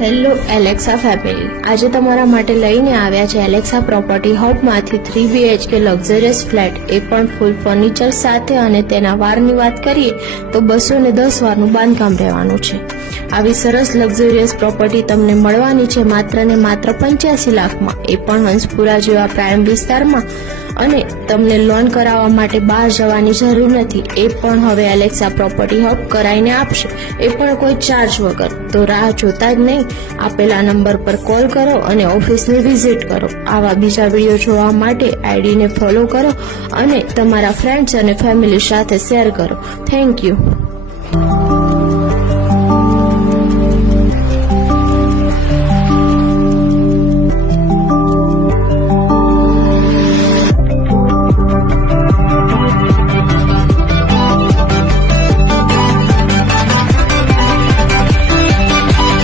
Hello Alexa family, આજે તમારા માટે લઈને આવ્યા છે Alexa property હબમાંથી 3 BHK luxurious flat, એ પણ ફૂલ ફર્નિચર સાથે. અને તેના વારની વાત કરીએ તો 210 વારનું બાંધકામ રહેવાનું છે. આવી સરસ લક્ઝરિયસ પ્રોપર્ટી તમને મળવાની છે માત્ર ને માત્ર 85 લાખમાં, એ પણ હંસપુરા જેવા પ્રાઇમ વિસ્તારમાં. અને તમને લોન કરાવવા માટે બહાર જવાની જરૂર નથી, એ પણ હવે એલેક્સા પ્રોપર્ટી હબ કરાઈને આપશે, એ પણ કોઈ ચાર્જ વગર. તો રાહ જોતા જ નહીં, આપેલા નંબર પર કોલ કરો અને ઓફિસને વિઝિટ કરો. આવા બીજા વિડીયો જોવા માટે આઈડીને ફોલો કરો અને તમારા ફ્રેન્ડ્સ અને ફેમિલી સાથે શેર કરો. Thank you.